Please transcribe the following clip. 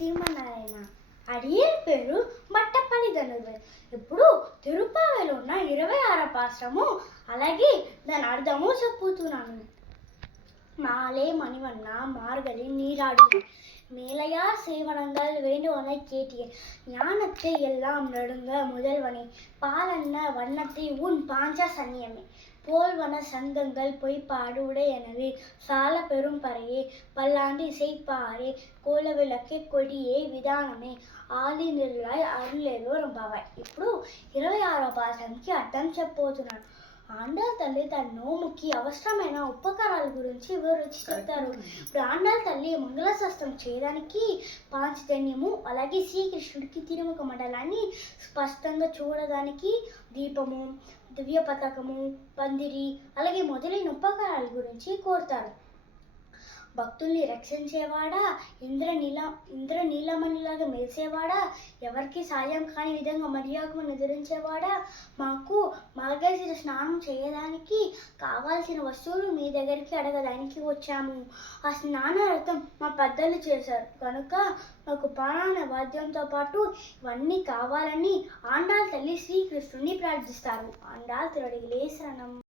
శ్రీమన్నారాయణ. అడియన్ పేరు మట్టపల్లి ధనుర్వేల్. ఇప్పుడు తిరుప్పావేలో ఉన్న 26వ పాశ్రము అలాగే దాని అర్థము చెప్పుతున్నాను. மாலே மணிவண்ணா மார்கழி நீராடுவேன் மேலையார் சேவனங்கள் வேண்டுவனை கேட்டேன் ஞானத்தை எல்லாம் நடுங்க முதல்வனே பாலன்ன வண்ணத்தை உன் பாஞ்ச சன்னியமே போல்வன சங்கங்கள் பொய்ப்பாடு உடையனவே சால பெரும் பறையே பல்லாண்டு இசைப்பாரே కోలవిలకే కొడియే విధానమే ఆది నిర్లయ్ అరులేలో రంభావాయ్. ఇప్పుడు 26వ పాఠంకి అర్థం చెప్పబోతున్నాను. ఆండాళ్ తల్లి తన నోముకి అవసరమైన ఉపకరణాల గురించి వివరించి చెప్తారు. ఇప్పుడు ఆండాళ్ తల్లి మంగళశాస్త్రం చేయడానికి పాంచజన్యము అలాగే శ్రీకృష్ణుడికి తిరుముఖ మండలాన్ని స్పష్టంగా చూడడానికి దీపము, దివ్య పతాకము, పందిరి అలాగే మొదలైన ఉపకరణాల గురించి కోరుతారు. భక్తుల్ని రక్షించేవాడా, ఇంద్రనీలమణిలాగా మెరిసేవాడా, ఎవరికి సాయం కాని విధంగా మర్యాదను ఎదిరించేవాడా, మాకు మార్గశిర స్నానం చేయడానికి కావాల్సిన వస్తువులు మీ దగ్గరికి అడగడానికి వచ్చాము. ఆ స్నానార్థం మా పెద్దలు చేశారు కనుక మాకు ప్రాణ వాద్యంతో పాటు ఇవన్నీ కావాలని ఆండాళ్ తల్లి శ్రీకృష్ణుని ప్రార్థిస్తారు. ఆండాళ్ తిరువడిగలే శరణం.